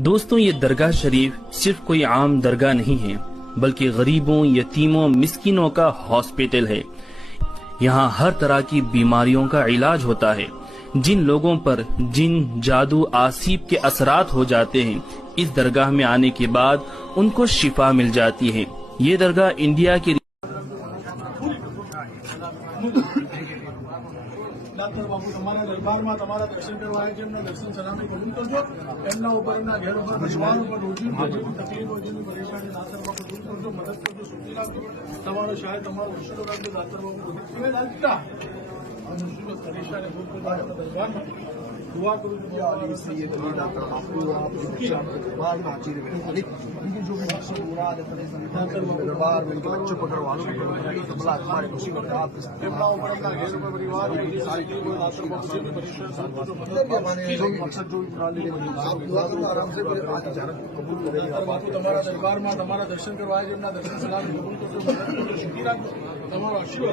दोस्तों, ये दरगाह शरीफ सिर्फ कोई आम दरगाह नहीं है, बल्कि गरीबों, यतीमों, मिस्किनों का हॉस्पिटल है। यहाँ हर तरह की बीमारियों का इलाज होता है। जिन लोगों पर जिन, जादू, आसीब के असरात हो जाते हैं, इस दरगाह में आने के बाद उनको शिफा मिल जाती है। ये दरगाह इंडिया की डॉक्टर बाबू તમારા દરબારમાં તમારા દર્શન કરવા આવ્યા છે, એમના દર્શન સલામી કબૂલ કરજો। એમના ઉપર, એમના ઘેર ઉપર, પરિવાર ઉપર રોજી જેની તકલીફ હોય, જેની પરેશાની ડાક્ટર બાબુ દૂર કરજો, મદદ કરજો, સુખી રાખજો। તમારો શાયદ તમારો વસીલો રાખજો ડાક્ટર બાબુ બધું રાખતા મુસીબત પરેશાની દૂર કરજો। દરબારમાં दुआ करूँ डॉक्टर बापू दरबार में हाजिर हुए, जो भी मकसद हो रहा है दरबार में बच्चों को घर वालों को हमारे मुसीबत आप परिवार मकसद जो आराम से कबूल करेगा। दरबार में हमारा दर्शन करवाए, एमना दर्शन सलाह कबूल करજો, सुखी રાખજો। તમારો આશીર્વાદ